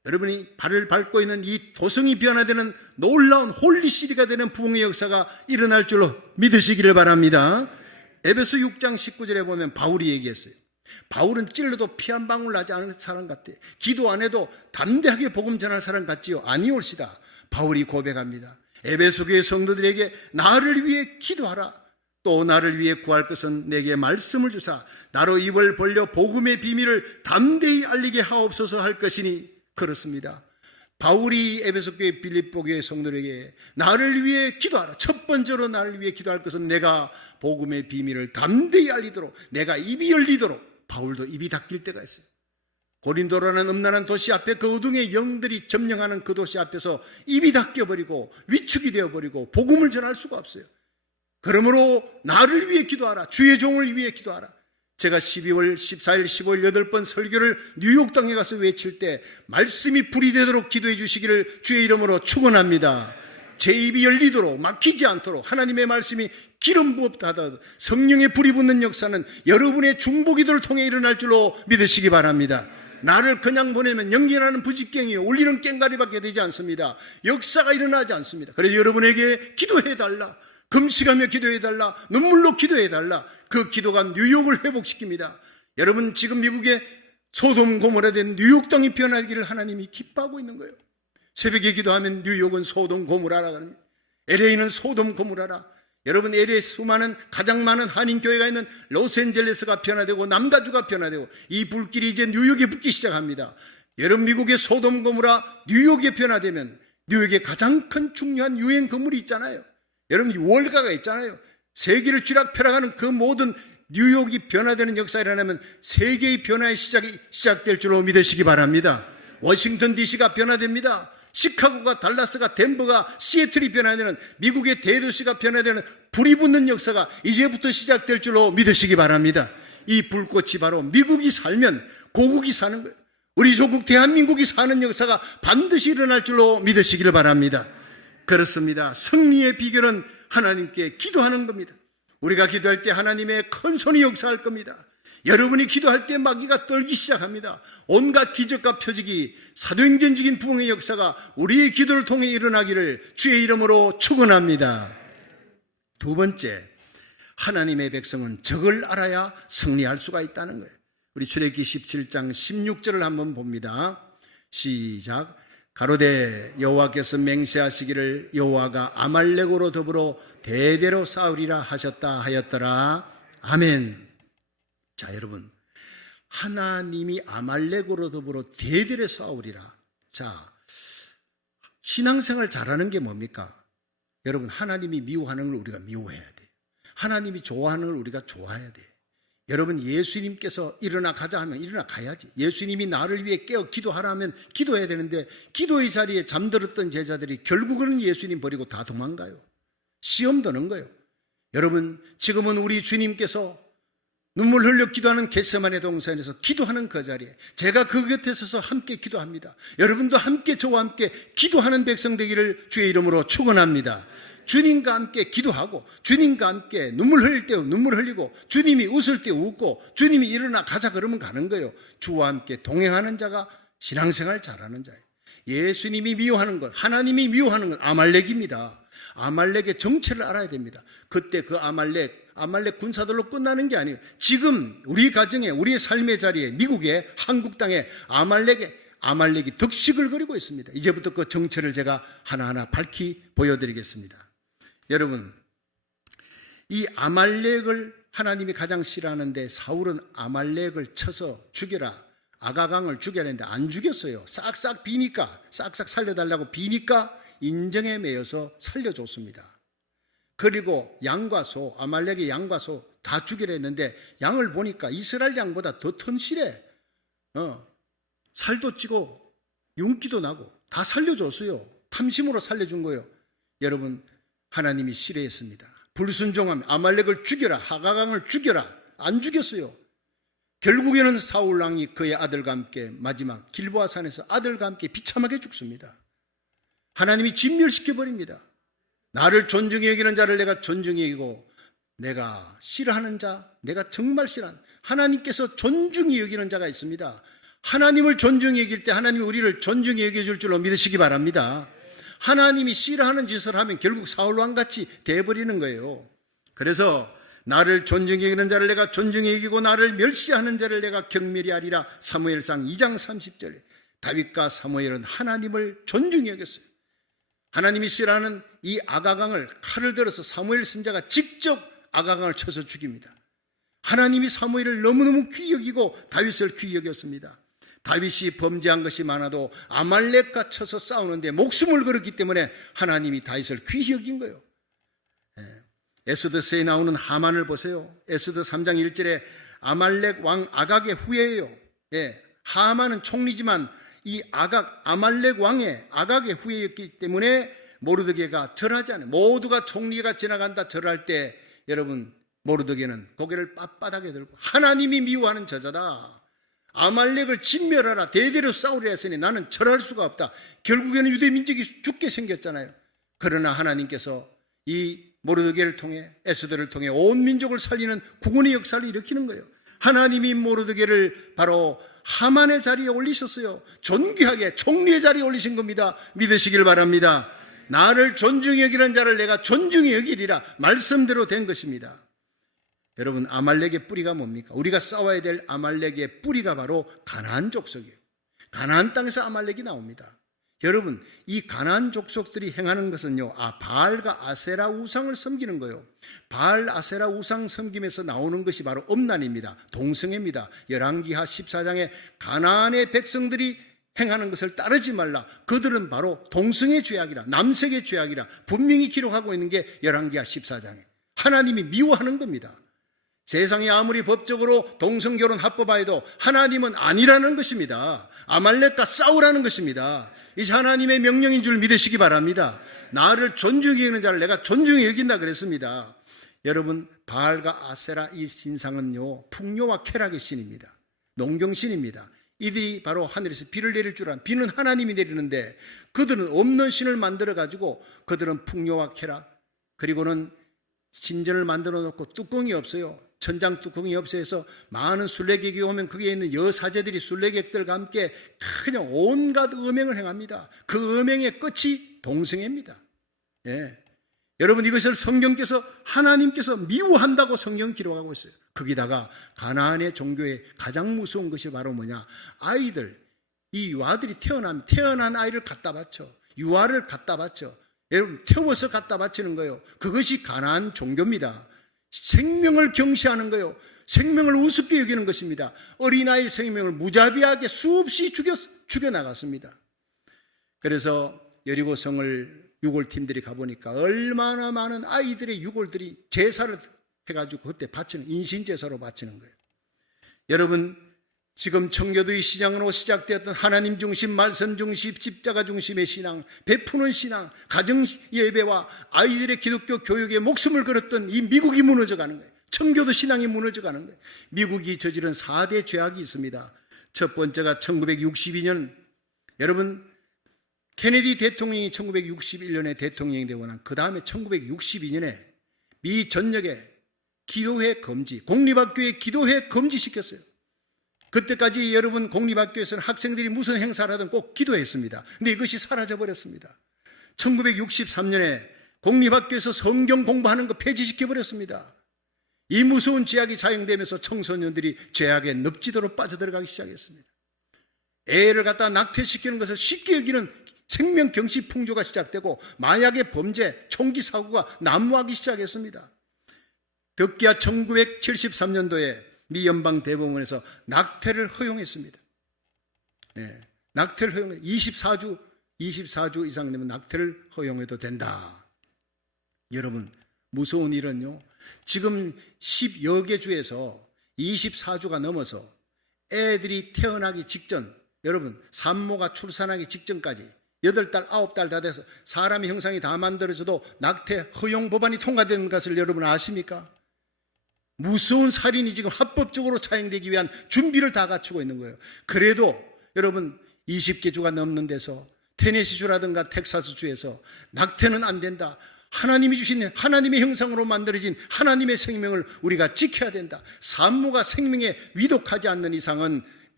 여러분이 발을 밟고 있는 이 도성이 변화되는 놀라운 홀리시리가 되는 부흥의 역사가 일어날 줄로 믿으시기를 바랍니다. 에베소 6장 19절에 보면 바울이 얘기했어요. 바울은 찔러도 피 한 방울 나지 않은 사람 같대. 기도 안 해도 담대하게 복음 전할 사람 같지요? 아니올시다. 바울이 고백합니다. 에베소 교회 성도들에게 나를 위해 기도하라. 또 나를 위해 구할 것은 내게 말씀을 주사 나로 입을 벌려 복음의 비밀을 담대히 알리게 하옵소서 할 것이니 그렇습니다. 바울이 에베소 교회 빌립보 교회 성도들에게 나를 위해 기도하라. 첫 번째로 나를 위해 기도할 것은 내가 복음의 비밀을 담대히 알리도록 내가 입이 열리도록. 바울도 입이 닫힐 때가 있어요. 고린도라는 음란한 도시 앞에 그 어둠의 영들이 점령하는 그 도시 앞에서 입이 닫혀버리고 위축이 되어버리고 복음을 전할 수가 없어요. 그러므로 나를 위해 기도하라. 주의 종을 위해 기도하라. 제가 12월 14일 15일 8번 설교를 뉴욕 땅에 가서 외칠 때 말씀이 불이 되도록 기도해 주시기를 주의 이름으로 축원합니다. 제 입이 열리도록 막히지 않도록 하나님의 말씀이 기름 부었다 성령의 불이 붙는 역사는 여러분의 중보기도를 통해 일어날 줄로 믿으시기 바랍니다. 나를 그냥 보내면 연기나는 부직갱이요 울리는 꽹과리밖에 되지 않습니다. 역사가 일어나지 않습니다. 그래서 여러분에게 기도해달라, 금식하며 기도해달라, 눈물로 기도해달라. 그 기도가 뉴욕을 회복시킵니다. 여러분 지금 미국의 소돔 고모라 된 뉴욕 땅이 변하기를 하나님이 기뻐하고 있는 거예요. 새벽에 기도하면 뉴욕은 소돔 고모라라 합니다. LA는 소돔 고모라라. 여러분 LA 수많은 가장 많은 한인교회가 있는 로스앤젤레스가 변화되고 남가주가 변화되고 이 불길이 이제 뉴욕에 붙기 시작합니다. 여러분 미국의 소돔 고모라 뉴욕에 변화되면 뉴욕에 가장 큰 중요한 유행 건물이 있잖아요. 여러분 월가가 있잖아요. 세계를 쥐락펴락하는 그 모든 뉴욕이 변화되는 역사가 일어나면 세계의 변화의 시작이 시작될 줄로 믿으시기 바랍니다. 워싱턴 DC가 변화됩니다. 시카고가, 달라스가, 덴버가, 시애틀이 변화되는 미국의 대도시가 변화되는 불이 붙는 역사가 이제부터 시작될 줄로 믿으시기 바랍니다. 이 불꽃이 바로 미국이 살면 고국이 사는 거예요. 우리 조국 대한민국이 사는 역사가 반드시 일어날 줄로 믿으시기를 바랍니다. 그렇습니다. 승리의 비결은 하나님께 기도하는 겁니다. 우리가 기도할 때 하나님의 큰 손이 역사할 겁니다. 여러분이 기도할 때 마귀가 떨기 시작합니다. 온갖 기적과 표적이 사도행전적인 부흥의 역사가 우리의 기도를 통해 일어나기를 주의 이름으로 축원합니다. 두 번째, 하나님의 백성은 적을 알아야 승리할 수가 있다는 거예요. 우리 출애굽기 17장 16절을 한번 봅니다. 시작. 가로되 여호와께서 맹세하시기를 여호와가 아말렉으로 더불어 대대로 싸우리라 하셨다 하였더라. 아멘. 자, 여러분, 하나님이 아말렉으로 더불어 대대로 싸우리라. 자, 신앙생활 잘하는 게 뭡니까? 여러분, 하나님이 미워하는 걸 우리가 미워해야 돼. 하나님이 좋아하는 걸 우리가 좋아해야 돼. 여러분, 예수님께서 일어나 가자 하면 일어나 가야지. 예수님이 나를 위해 깨어 기도하라 하면 기도해야 되는데 기도의 자리에 잠들었던 제자들이 결국은 예수님 버리고 다 도망가요. 시험 드는 거예요. 여러분, 지금은 우리 주님께서 눈물 흘려 기도하는 겟세마네 동산에서 기도하는 그 자리에 제가 그 곁에 서서 함께 기도합니다. 여러분도 함께 저와 함께 기도하는 백성 되기를 주의 이름으로 축원합니다. 주님과 함께 기도하고 주님과 함께 눈물 흘릴 때 눈물 흘리고 주님이 웃을 때 웃고 주님이 일어나 가자 그러면 가는 거예요. 주와 함께 동행하는 자가 신앙생활 잘하는 자예요. 예수님이 미워하는 것, 하나님이 미워하는 것 아말렉입니다. 아말렉의 정체를 알아야 됩니다. 그때 그 아말렉 군사들로 끝나는 게 아니에요. 지금 우리 가정에 우리의 삶의 자리에 미국에 한국 땅에 아말렉이 덕식을 거리고 있습니다. 이제부터 그 정체를 제가 하나하나 밝히 보여드리겠습니다. 여러분, 이 아말렉을 하나님이 가장 싫어하는데 사울은 아말렉을 쳐서 죽여라, 아가강을 죽여야 하는데 안 죽였어요. 싹싹 비니까, 싹싹 살려달라고 비니까 인정에 매여서 살려줬습니다. 그리고 양과 소, 아말렉의 양과 소 다 죽이려 했는데 양을 보니까 이스라엘 양보다 더 튼실해. 살도 찌고 윤기도 나고 다 살려줬어요. 탐심으로 살려준 거예요. 여러분, 하나님이 싫어했습니다. 불순종하면 아말렉을 죽여라, 하가강을 죽여라. 안 죽였어요. 결국에는 사울 왕이 그의 아들과 함께 마지막 길보아 산에서 아들과 함께 비참하게 죽습니다. 하나님이 진멸시켜버립니다. 나를 존중히 여기는 자를 내가 존중히 여기고 내가 싫어하는 자, 내가 정말 싫어하는 하나님께서 존중히 여기는 자가 있습니다. 하나님을 존중히 여길 때 하나님이 우리를 존중히 여겨줄 줄로 믿으시기 바랍니다. 하나님이 싫어하는 짓을 하면 결국 사울왕같이 돼버리는 거예요. 그래서 나를 존중히 여기는 자를 내가 존중히 여기고 나를 멸시하는 자를 내가 경멸히 하리라. 사무엘상 2장 30절에 다윗과 사무엘은 하나님을 존중히 여겼어요. 하나님이 싫어하는 이 아가강을 칼을 들어서 사무엘 선지자가 직접 아가강을 쳐서 죽입니다. 하나님이 사무엘을 너무너무 귀히 여기고 다윗을 귀히 여겼습니다. 다윗이 범죄한 것이 많아도 아말렉과 쳐서 싸우는데 목숨을 걸었기 때문에 하나님이 다윗을 귀히 여긴 거예요. 에스더서에 나오는 하만을 보세요. 에스더 3장 1절에 아말렉 왕 아각의 후예예요. 하만은 총리지만 이 아말렉 왕의 아각의 후예였기 때문에 모르드게가 절하지 않아요. 모두가 총리가 지나간다 절할 때 여러분 모르드게는 고개를 빳빳하게 들고 하나님이 미워하는 저자다. 아말렉을 진멸하라. 대대로 싸우려 했으니 나는 절할 수가 없다. 결국에는 유대 민족이 죽게 생겼잖아요. 그러나 하나님께서 이 모르드게를 통해 에스더를 통해 온 민족을 살리는 구원의 역사를 일으키는 거예요. 하나님이 모르드게를 바로 하만의 자리에 올리셨어요. 존귀하게 총리의 자리에 올리신 겁니다. 믿으시길 바랍니다. 나를 존중히 여기는 자를 내가 존중히 여기리라. 말씀대로 된 것입니다. 여러분 아말렉의 뿌리가 뭡니까? 우리가 싸워야 될 아말렉의 뿌리가 바로 가나안 족속이에요. 가나안 땅에서 아말렉이 나옵니다. 여러분 이 가나안 족속들이 행하는 것은요, 바알과 아세라 우상을 섬기는 거예요. 바알 아세라 우상 섬김에서 나오는 것이 바로 음란입니다. 동성애입니다. 열왕기하 14장에 가나안의 백성들이 행하는 것을 따르지 말라. 그들은 바로 동성애 죄악이라, 남색의 죄악이라 분명히 기록하고 있는 게 열왕기하 14장에 하나님이 미워하는 겁니다. 세상이 아무리 법적으로 동성결혼 합법화해도 하나님은 아니라는 것입니다. 아말렉과 싸우라는 것입니다. 이 하나님의 명령인 줄 믿으시기 바랍니다. 나를 존중히 여기는 자를 내가 존중히 여긴다 그랬습니다. 여러분 바알과 아세라 이 신상은요 풍요와 쾌락의 신입니다. 농경신입니다. 이들이 바로 하늘에서 비를 내릴 줄 아는, 비는 하나님이 내리는데 그들은 없는 신을 만들어 가지고 그들은 풍요와 쾌락, 그리고는 신전을 만들어 놓고 뚜껑이 없어요. 천장 뚜껑이 없어서 많은 순례객이 오면 거기에 있는 여사제들이 순례객들과 함께 그냥 온갖 음행을 행합니다. 그 음행의 끝이 동성애입니다. 여러분 이것을 성경께서 하나님께서 미워한다고 성경 기록하고 있어요. 거기다가 가나안의 종교의 가장 무서운 것이 바로 뭐냐? 아이들, 이 유아들이 태어난 아이를 갖다 바쳐, 유아를 갖다 바쳐, 여러분 태워서 갖다 바치는 거예요. 그것이 가나안 종교입니다. 생명을 경시하는 거예요. 생명을 우습게 여기는 것입니다. 어린아이 생명을 무자비하게 수없이 죽여나갔습니다. 그래서 여리고성을 유골팀들이 가보니까 얼마나 많은 아이들의 유골들이 제사를 해가지고 그때 바치는, 인신제사로 바치는 거예요. 여러분 지금 청교도의 시장으로 시작되었던 하나님 중심, 말씀 중심, 십자가 중심의 신앙, 베푸는 신앙, 가정 예배와 아이들의 기독교 교육에 목숨을 걸었던 이 미국이 무너져가는 거예요. 청교도 신앙이 무너져가는 거예요. 미국이 저지른 4대 죄악이 있습니다. 첫 번째가 1962년, 여러분 케네디 대통령이 1961년에 대통령이 되고 난 그 다음에 1962년에 미 전역에 기도회 금지, 공립학교에 기도회 금지시켰어요. 그때까지 여러분 공립학교에서는 학생들이 무슨 행사를 하든 꼭 기도했습니다. 근데 이것이 사라져버렸습니다. 1963년에 공립학교에서 성경 공부하는 거 폐지시켜버렸습니다. 이 무서운 죄악이 자행되면서 청소년들이 죄악의 늪지도로 빠져들어가기 시작했습니다. 애를 갖다 낙태시키는 것을 쉽게 여기는 생명경시 풍조가 시작되고 마약의 범죄, 총기 사고가 난무하기 시작했습니다. 덕기야 1973년도에 미 연방 대법원에서 낙태를 허용했습니다. 낙태를 허용해 24주 이상 되면 낙태를 허용해도 된다. 여러분 무서운 일은요, 지금 10여 개 주에서 24주가 넘어서 애들이 태어나기 직전, 여러분 산모가 출산하기 직전까지 8달, 9달 다 돼서 사람의 형상이 다 만들어져도 낙태 허용 법안이 통과된 것을 여러분 아십니까? 무서운 살인이 지금 합법적으로 차행되기 위한 준비를 다 갖추고 있는 거예요. 그래도 여러분 20개 주가 넘는 데서 테네시주라든가 텍사스주에서 낙태는 안 된다. 하나님이 주신 하나님의 형상으로 만들어진 하나님의 생명을 우리가 지켜야 된다. 산모가 생명에 위독하지 않는 이상은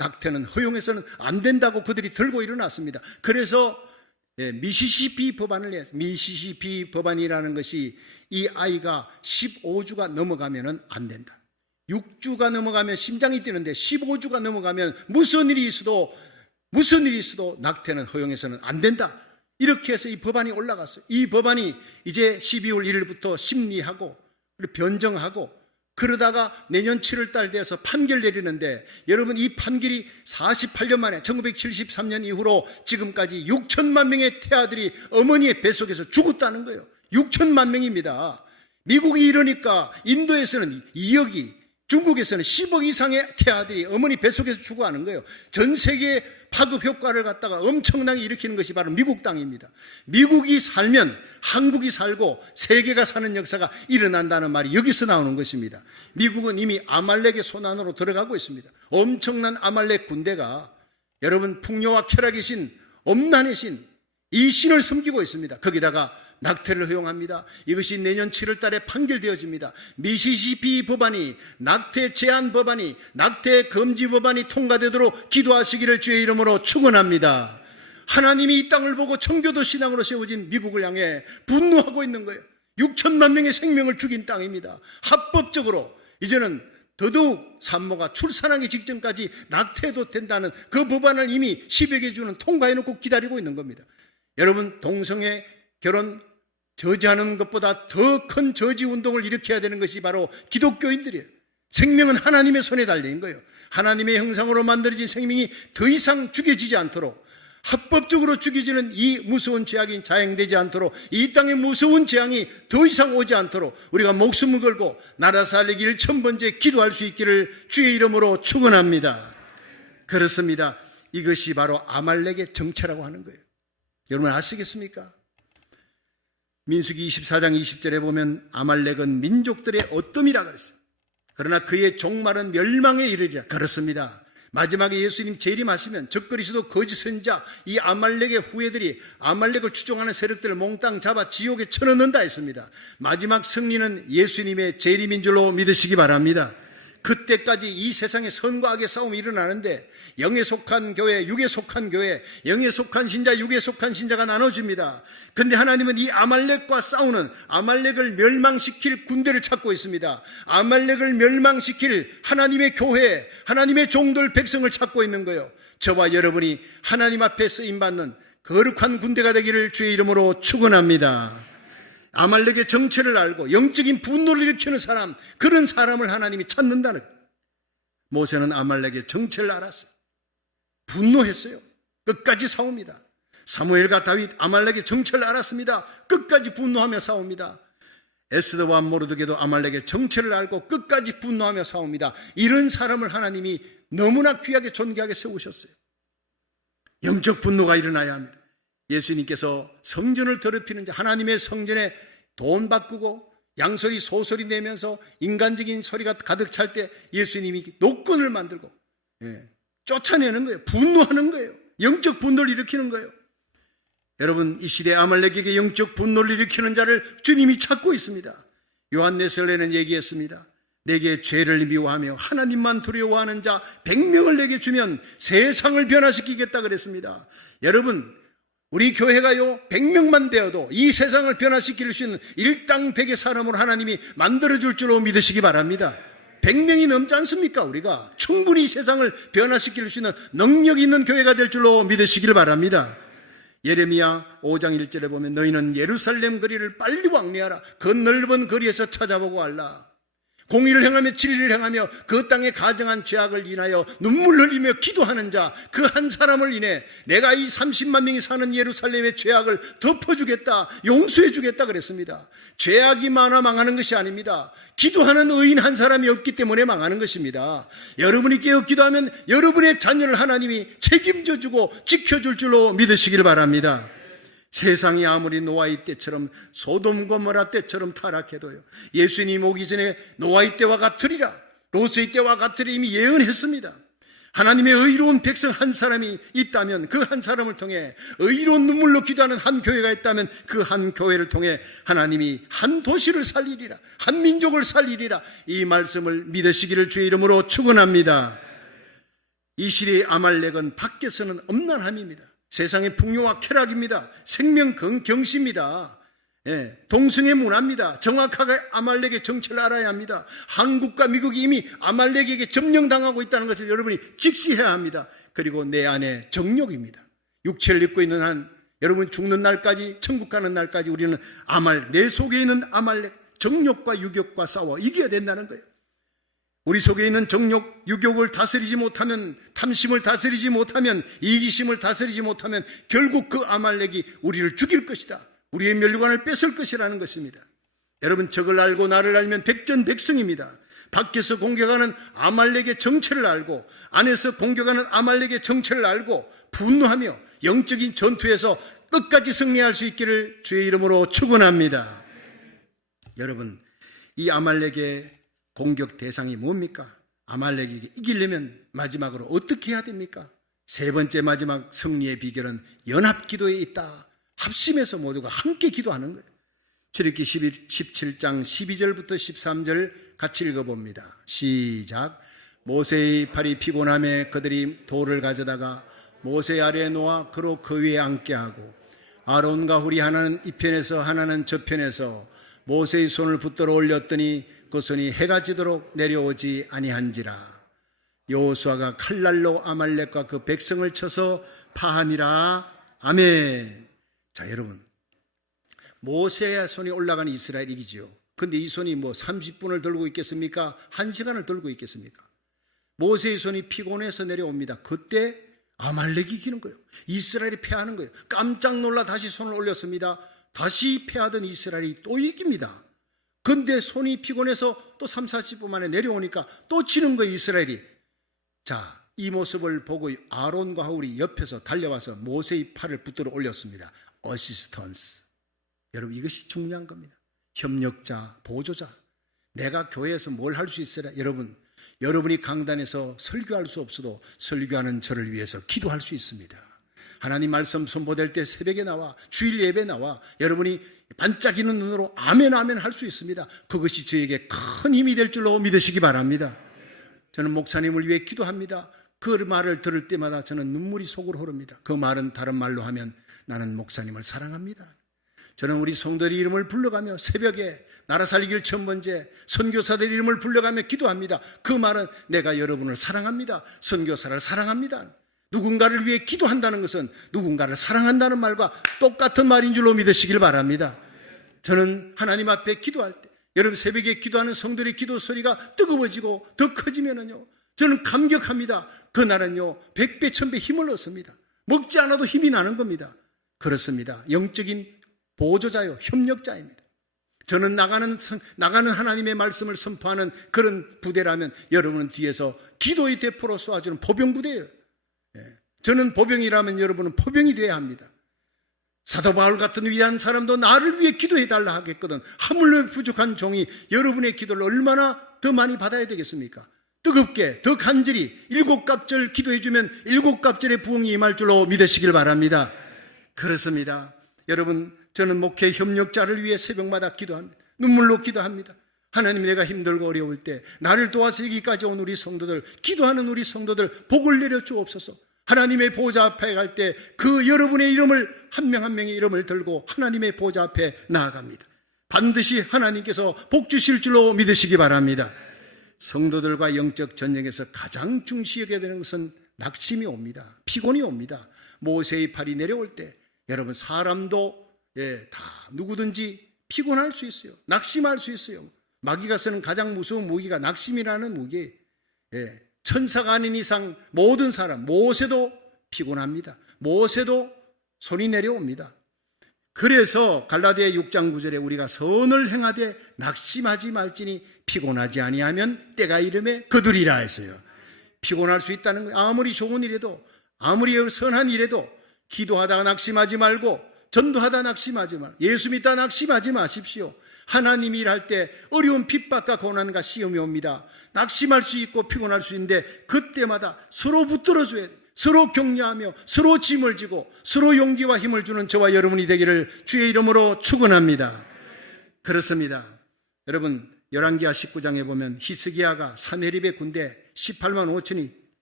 낙태는 허용해서는 안 된다고 그들이 들고 일어났습니다. 그래서 미시시피 법안을 냈어요. 미시시피 법안이라는 것이 이 아이가 15주가 넘어가면 안 된다. 6주가 넘어가면 심장이 뛰는데 15주가 넘어가면 무슨 일이 있어도 낙태는 허용해서는 안 된다. 이렇게 해서 이 법안이 올라갔어요. 이 법안이 이제 12월 1일부터 심리하고 변정하고 그러다가 내년 7월 달 돼서 판결 내리는데, 여러분 이 판결이 48년 만에 1973년 이후로 지금까지 6천만 명의 태아들이 어머니의 뱃속에서 죽었다는 거예요. 6천만 명입니다. 미국이 이러니까 인도에서는 2억이, 중국에서는 10억 이상의 태아들이 어머니 뱃속에서 죽어가는 거예요. 전 세계에 파급 효과를 갖다가 엄청나게 일으키는 것이 바로 미국 땅입니다. 미국이 살면 한국이 살고 세계가 사는 역사가 일어난다는 말이 여기서 나오는 것입니다. 미국은 이미 아말렉의 손 안으로 들어가고 있습니다. 엄청난 아말렉 군대가 여러분 풍요와 쾌락의 신, 엄난의 신, 이 신을 섬기고 있습니다. 거기다가 낙태를 허용합니다. 이것이 내년 7월 달에 판결되어집니다. 미시시피 법안이, 낙태 제한 법안이, 낙태 금지 법안이 통과되도록 기도하시기를 주의 이름으로 축원합니다. 하나님이 이 땅을 보고 청교도 신앙으로 세워진 미국을 향해 분노하고 있는 거예요. 6천만 명의 생명을 죽인 땅입니다. 합법적으로 이제는 더더욱 산모가 출산하기 직전까지 낙태해도 된다는 그 법안을 이미 10여 개 주는 통과해놓고 기다리고 있는 겁니다. 여러분, 동성애 결혼 저지하는 것보다 더 큰 저지 운동을 일으켜야 되는 것이 바로 기독교인들이에요. 생명은 하나님의 손에 달린 거예요. 하나님의 형상으로 만들어진 생명이 더 이상 죽여지지 않도록, 합법적으로 죽여지는 이 무서운 죄악이 자행되지 않도록, 이 땅에 무서운 재앙이 더 이상 오지 않도록 우리가 목숨을 걸고 나라 살리기를 천번째 기도할 수 있기를 주의 이름으로 축원합니다. 그렇습니다. 이것이 바로 아말렉의 정체라고 하는 거예요. 여러분 아시겠습니까? 민수기 24장 20절에 보면 아말렉은 민족들의 어뜸이라 그랬어요. 그러나 그의 종말은 멸망에 이르리라. 그렇습니다. 마지막에 예수님 재림하시면 적그리스도 거짓 선지자 이 아말렉의 후예들이 아말렉을 추종하는 세력들을 몽땅 잡아 지옥에 쳐넣는다 했습니다. 마지막 승리는 예수님의 재림인 줄로 믿으시기 바랍니다. 그때까지 이 세상에 선과 악의 싸움이 일어나는데 영에 속한 교회, 육에 속한 교회, 영에 속한 신자, 육에 속한 신자가 나눠집니다. 그런데 하나님은 이 아말렉과 싸우는, 아말렉을 멸망시킬 군대를 찾고 있습니다. 아말렉을 멸망시킬 하나님의 교회, 하나님의 종들 백성을 찾고 있는 거예요. 저와 여러분이 하나님 앞에 쓰임받는 거룩한 군대가 되기를 주의 이름으로 축원합니다. 아말렉의 정체를 알고 영적인 분노를 일으키는 사람, 그런 사람을 하나님이 찾는다는 거예요. 모세는 아말렉의 정체를 알았어요. 분노했어요. 끝까지 싸웁니다. 사무엘과 다윗 아말렉의 정체를 알았습니다. 끝까지 분노하며 싸웁니다. 에스더와 모르드게도 아말렉의 정체를 알고 끝까지 분노하며 싸웁니다. 이런 사람을 하나님이 너무나 귀하게 존귀하게 세우셨어요. 영적 분노가 일어나야 합니다. 예수님께서 성전을 더럽히는 자, 하나님의 성전에 돈 바꾸고 양소리 소소리 내면서 인간적인 소리가 가득 찰 때 예수님이 노끈을 만들고 쫓아내는 거예요. 분노하는 거예요. 영적 분노를 일으키는 거예요. 여러분, 이 시대 아말렉에게 영적 분노를 일으키는 자를 주님이 찾고 있습니다. 요한네설레는 얘기했습니다. 내게 죄를 미워하며 하나님만 두려워하는 자 100명을 내게 주면 세상을 변화시키겠다 그랬습니다. 여러분, 우리 교회가요 100명만 되어도 이 세상을 변화시킬 수 있는 일당백의 사람으로 하나님이 만들어줄 줄로 믿으시기 바랍니다. 100명이 넘지 않습니까? 우리가 충분히 세상을 변화시킬 수 있는 능력 있는 교회가 될 줄로 믿으시길 바랍니다. 예레미야 5장 1절에 보면 너희는 예루살렘 거리를 빨리 왕래하라. 그 넓은 거리에서 찾아보고 알라. 공의를 행하며 진리를 행하며 그 땅에 가정한 죄악을 인하여 눈물 흘리며 기도하는 자, 그 한 사람을 인해 내가 이 30만 명이 사는 예루살렘의 죄악을 덮어주겠다, 용서해주겠다 그랬습니다. 죄악이 많아 망하는 것이 아닙니다. 기도하는 의인 한 사람이 없기 때문에 망하는 것입니다. 여러분이 깨어 기도하면 여러분의 자녀를 하나님이 책임져주고 지켜줄 줄로 믿으시길 바랍니다. 세상이 아무리 노아의 때처럼 소돔 고모라 때처럼 타락해도요, 예수님 오기 전에 노아의 때와 같으리라, 롯의 때와 같으리라 이미 예언했습니다. 하나님의 의로운 백성 한 사람이 있다면 그 한 사람을 통해, 의로운 눈물로 기도하는 한 교회가 있다면 그 한 교회를 통해 하나님이 한 도시를 살리리라, 한 민족을 살리리라, 이 말씀을 믿으시기를 주의 이름으로 축원합니다. 이 시대의 아말렉은 밖에서는 엄난함입니다. 세상의 풍요와 쾌락입니다. 생명 경시입니다. 동성애 문화입니다. 정확하게 아말렉의 정체를 알아야 합니다. 한국과 미국이 이미 아말렉에게 점령당하고 있다는 것을 여러분이 직시해야 합니다. 그리고 내 안에 정욕입니다. 육체를 입고 있는 한 여러분 죽는 날까지, 천국 가는 날까지 우리는 내 속에 있는 아말렉, 정욕과 유욕과 싸워 이겨야 된다는 거예요. 우리 속에 있는 정욕, 유욕을 다스리지 못하면, 탐심을 다스리지 못하면, 이기심을 다스리지 못하면 결국 그 아말렉이 우리를 죽일 것이다. 우리의 멸류관을 뺏을 것이라는 것입니다. 여러분, 적을 알고 나를 알면 백전백승입니다. 밖에서 공격하는 아말렉의 정체를 알고 안에서 공격하는 아말렉의 정체를 알고 분노하며 영적인 전투에서 끝까지 승리할 수 있기를 주의 이름으로 축원합니다. 여러분, 이 아말렉의 공격 대상이 뭡니까? 아말렉에게 이기려면 마지막으로 어떻게 해야 됩니까? 세 번째 마지막 승리의 비결은 연합기도에 있다. 합심해서 모두가 함께 기도하는 거예요. 출애굽기 17장 12절부터 13절 같이 읽어봅니다. 시작. 모세의 팔이 피곤함에 그들이 돌을 가져다가 모세 아래에 놓아 그로 그 위에 앉게 하고 아론과 훌이 하나는 이 편에서 하나는 저 편에서 모세의 손을 붙들어 올렸더니 그 손이 해가 지도록 내려오지 아니한지라. 여호수아가 칼날로 아말렉과 그 백성을 쳐서 파하니라. 아멘. 자, 여러분, 모세의 손이 올라가는 이스라엘 이기지요. 근데 이 손이 30분을 들고 있겠습니까? 1시간을 들고 있겠습니까? 모세의 손이 피곤해서 내려옵니다. 그때 아말렉이 이기는 거예요. 이스라엘이 패하는 거예요. 깜짝 놀라 다시 손을 올렸습니다. 다시 패하던 이스라엘이 또 이깁니다. 근데 손이 피곤해서 또 30-40분 만에 내려오니까 또 치는 거예요, 이스라엘이. 자, 이 모습을 보고 아론과 훌이 옆에서 달려와서 모세의 팔을 붙들어 올렸습니다. 어시스턴스. 여러분, 이것이 중요한 겁니다. 협력자, 보조자. 내가 교회에서 뭘 할 수 있으라. 여러분이 강단에서 설교할 수 없어도 설교하는 저를 위해서 기도할 수 있습니다. 하나님 말씀 선포될 때 새벽에 나와, 주일 예배 나와 여러분이 반짝이는 눈으로 아멘 아멘 할 수 있습니다. 그것이 저에게 큰 힘이 될 줄로 믿으시기 바랍니다. 저는 목사님을 위해 기도합니다. 그 말을 들을 때마다 저는 눈물이 속으로 흐릅니다. 그 말은 다른 말로 하면 나는 목사님을 사랑합니다. 저는 우리 성도의 이름을 불러가며 새벽에 나라 살리기를 첫 번째 선교사들 이름을 불러가며 기도합니다. 그 말은 내가 여러분을 사랑합니다. 선교사를 사랑합니다. 누군가를 위해 기도한다는 것은 누군가를 사랑한다는 말과 똑같은 말인 줄로 믿으시길 바랍니다. 저는 하나님 앞에 기도할 때 여러분 새벽에 기도하는 성도의 기도 소리가 뜨거워지고 더 커지면은요 저는 감격합니다. 그날은요 100배 1000배 힘을 얻습니다. 먹지 않아도 힘이 나는 겁니다. 그렇습니다. 영적인 보조자요 협력자입니다. 저는 나가는 하나님의 말씀을 선포하는 그런 부대라면 여러분은 뒤에서 기도의 대포로 쏘아주는 포병부대예요. 저는 보병이라면 여러분은 포병이 되어야 합니다. 사도 바울 같은 위대한 사람도 나를 위해 기도해달라 하겠거든. 하물며 부족한 종이 여러분의 기도를 얼마나 더 많이 받아야 되겠습니까? 뜨겁게 더 간절히 7갑절 기도해주면 7갑절의 부흥이 임할 줄로 믿으시길 바랍니다. 그렇습니다. 여러분, 저는 목회 협력자를 위해 새벽마다 기도합니다. 눈물로 기도합니다. 하나님, 내가 힘들고 어려울 때 나를 도와서 여기까지 온 우리 성도들, 기도하는 우리 성도들 복을 내려 주옵소서. 하나님의 보좌 앞에 갈 때 그 여러분의 이름을 한 명 한 명의 이름을 들고 하나님의 보좌 앞에 나아갑니다. 반드시 하나님께서 복 주실 줄로 믿으시기 바랍니다. 성도들과 영적 전쟁에서 가장 중시하게 되는 것은 낙심이 옵니다. 피곤이 옵니다. 모세의 팔이 내려올 때 여러분 사람도 다 누구든지 피곤할 수 있어요. 낙심할 수 있어요. 마귀가 쓰는 가장 무서운 무기가 낙심이라는 무기예요. 천사가 아닌 이상 모든 사람, 모세도 피곤합니다. 모세도 손이 내려옵니다. 그래서 갈라디아 6장 9절에 우리가 선을 행하되 낙심하지 말지니 피곤하지 아니하면 때가 이름에 거두리라 했어요. 피곤할 수 있다는 거예요. 아무리 좋은 일에도, 아무리 선한 일에도 기도하다가 낙심하지 말고, 전도하다 낙심하지 말고, 예수 믿다 낙심하지 마십시오. 하나님이 일할 때 어려운 핍박과 고난과 시험이 옵니다. 낙심할 수 있고 피곤할 수 있는데 그때마다 서로 붙들어줘야 돼요. 서로 격려하며 서로 짐을 지고 서로 용기와 힘을 주는 저와 여러분이 되기를 주의 이름으로 축원합니다. 그렇습니다. 여러분 열왕기하 19장에 보면 히스기야가 사네립의 군대 18만 5천이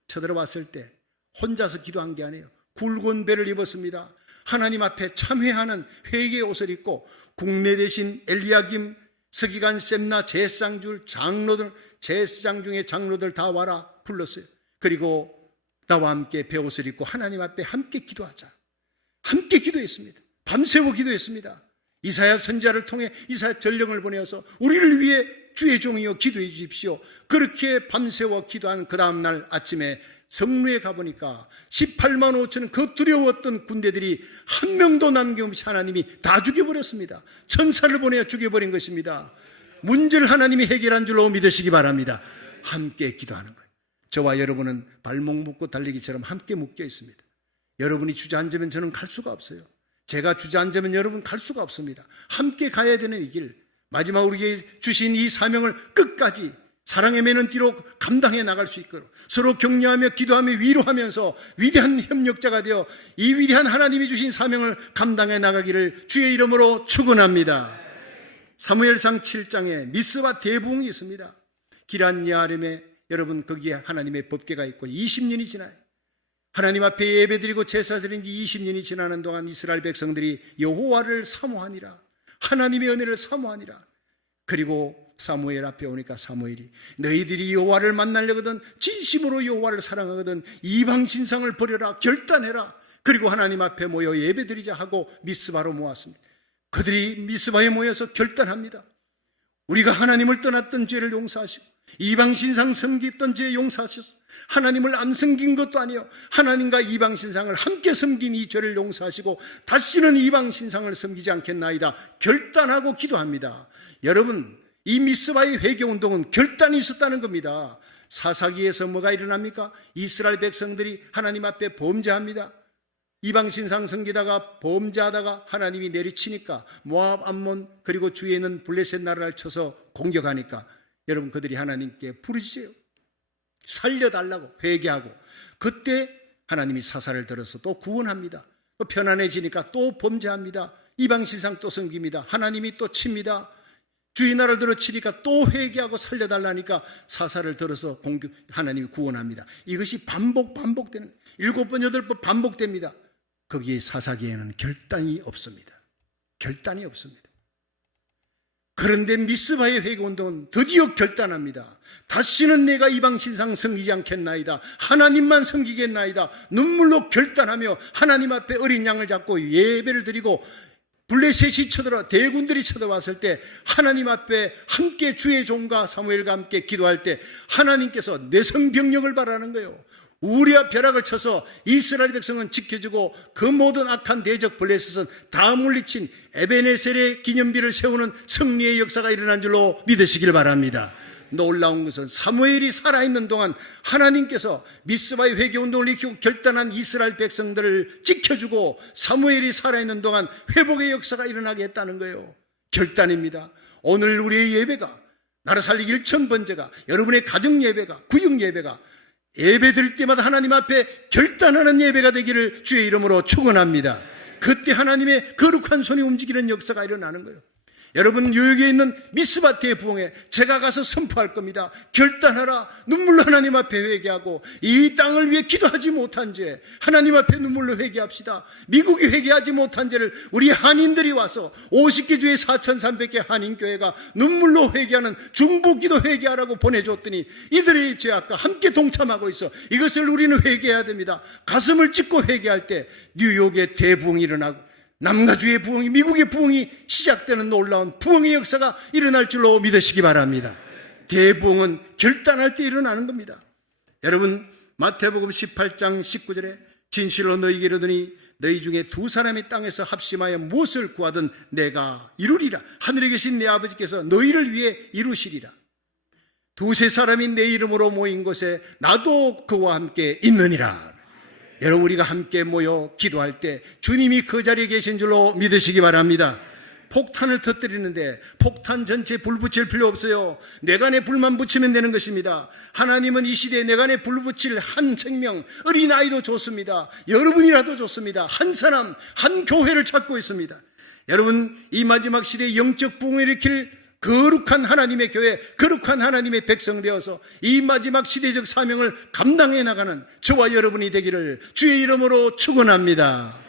쳐들어왔을 때 혼자서 기도한 게 아니에요. 굵은 배를 입었습니다. 하나님 앞에 참회하는 회개의 옷을 입고 국내 대신 엘리야김, 서기관, 셈나, 제사장줄, 장로들, 제사장 중에 장로들 다 와라 불렀어요. 그리고 나와 함께 베옷을 입고 하나님 앞에 함께 기도하자. 함께 기도했습니다. 밤새워 기도했습니다. 이사야 선지자를 통해 이사야 전령을 보내어서 우리를 위해 주의 종이여 기도해 주십시오. 그렇게 밤새워 기도한 그 다음날 아침에 성루에 가보니까 18만 5천 그 두려웠던 군대들이 한 명도 남김없이 하나님이 다 죽여버렸습니다. 천사를 보내어 죽여버린 것입니다. 문제를 하나님이 해결한 줄로 믿으시기 바랍니다. 함께 기도하는 거예요. 저와 여러분은 발목 묶고 달리기처럼 함께 묶여 있습니다. 여러분이 주저앉으면 저는 갈 수가 없어요. 제가 주저앉으면 여러분 갈 수가 없습니다. 함께 가야 되는 이 길, 마지막 우리에게 주신 이 사명을 끝까지 사랑의 매는 뒤로 감당해 나갈 수 있도록 서로 격려하며 기도하며 위로하면서 위대한 협력자가 되어 이 위대한 하나님이 주신 사명을 감당해 나가기를 주의 이름으로 축원합니다. 사무엘상 7장에 미스바 대부흥이 있습니다. 기란 야아림에 여러분 거기에 하나님의 법궤가 있고 20년이 지나요. 하나님 앞에 예배드리고 제사 드린 지 20년이 지나는 동안 이스라엘 백성들이 여호와를 사모하니라. 하나님의 은혜를 사모하니라. 그리고 사무엘 앞에 오니까 사무엘이 너희들이 여호와를 만나려거든 진심으로 여호와를 사랑하거든 이방 신상을 버려라 결단해라. 그리고 하나님 앞에 모여 예배드리자 하고 미스바로 모았습니다. 그들이 미스바에 모여서 결단합니다. 우리가 하나님을 떠났던 죄를 용서하시고 이방 신상 섬기던 죄 용서하셔서 하나님을 안 섬긴 것도 아니요 하나님과 이방 신상을 함께 섬긴 이 죄를 용서하시고 다시는 이방 신상을 섬기지 않겠나이다 결단하고 기도합니다. 여러분 이 미스바의 회개운동은 결단이 있었다는 겁니다. 사사기에서 뭐가 일어납니까? 이스라엘 백성들이 하나님 앞에 범죄합니다. 이방신상 섬기다가 범죄하다가 하나님이 내리치니까 모압, 암몬 그리고 주위에 있는 블레셋 나라를 쳐서 공격하니까 여러분 그들이 하나님께 부르짖어요. 살려달라고 회개하고 그때 하나님이 사사를 들어서 또 구원합니다. 또 편안해지니까 또 범죄합니다. 이방신상 또 섬깁니다. 하나님이 또 칩니다. 주의 나라를 들어 치니까 또 회개하고 살려달라니까 사사를 들어서 하나님이 구원합니다. 이것이 반복되는 7번 8번 반복됩니다. 거기에 사사기에는 결단이 없습니다. 결단이 없습니다. 그런데 미스바의 회개운동은 드디어 결단합니다. 다시는 내가 이방신상 섬기지 않겠나이다. 하나님만 섬기겠나이다. 눈물로 결단하며 하나님 앞에 어린 양을 잡고 예배를 드리고 블레셋이 쳐들어 대군들이 쳐들어왔을 때 하나님 앞에 함께 주의 종과 사무엘과 함께 기도할 때 하나님께서 내성병력을 바라는 거예요. 우리와 벼락을 쳐서 이스라엘 백성은 지켜주고 그 모든 악한 대적 블레셋은 다 물리친 에베네셀의 기념비를 세우는 승리의 역사가 일어난 줄로 믿으시길 바랍니다. 놀라운 것은 사무엘이 살아있는 동안 하나님께서 미스바의 회개운동을 일으키고 결단한 이스라엘 백성들을 지켜주고 사무엘이 살아있는 동안 회복의 역사가 일어나게 했다는 거예요. 결단입니다. 오늘 우리의 예배가 나라 살리기 1000번째가 여러분의 가정 예배가 구역 예배가 예배 드릴 때마다 하나님 앞에 결단하는 예배가 되기를 주의 이름으로 축원합니다. 그때 하나님의 거룩한 손이 움직이는 역사가 일어나는 거예요. 여러분 뉴욕에 있는 미스바 대부흥에 제가 가서 선포할 겁니다. 결단하라. 눈물로 하나님 앞에 회개하고 이 땅을 위해 기도하지 못한 죄 하나님 앞에 눈물로 회개합시다. 미국이 회개하지 못한 죄를 우리 한인들이 와서 50개 주의 4,300개 한인교회가 눈물로 회개하는 중보기도 회개하라고 보내줬더니 이들의 죄악과 함께 동참하고 있어. 이것을 우리는 회개해야 됩니다. 가슴을 찢고 회개할 때 뉴욕의 대부흥이 일어나고 남가주의 부흥이 미국의 부흥이 시작되는 놀라운 부흥의 역사가 일어날 줄로 믿으시기 바랍니다. 대부흥은 결단할 때 일어나는 겁니다. 여러분 마태복음 18장 19절에 진실로 너희에게 이르노니 너희 중에 2사람이 땅에서 합심하여 무엇을 구하든 내가 이루리라. 하늘에 계신 내 아버지께서 너희를 위해 이루시리라. 2-3사람이 내 이름으로 모인 곳에 나도 그와 함께 있느니라. 여러분 우리가 함께 모여 기도할 때 주님이 그 자리에 계신 줄로 믿으시기 바랍니다. 폭탄을 터뜨리는데 폭탄 전체에 불 붙일 필요 없어요. 내간에 불만 붙이면 되는 것입니다. 하나님은 이 시대에 내간에 불 붙일 한 생명, 어린아이도 좋습니다. 여러분이라도 좋습니다. 한 사람, 한 교회를 찾고 있습니다. 여러분 이 마지막 시대에 영적 부흥을 일으킬 거룩한 하나님의 교회, 거룩한 하나님의 백성 되어서 이 마지막 시대적 사명을 감당해 나가는 저와 여러분이 되기를 주의 이름으로 축원합니다.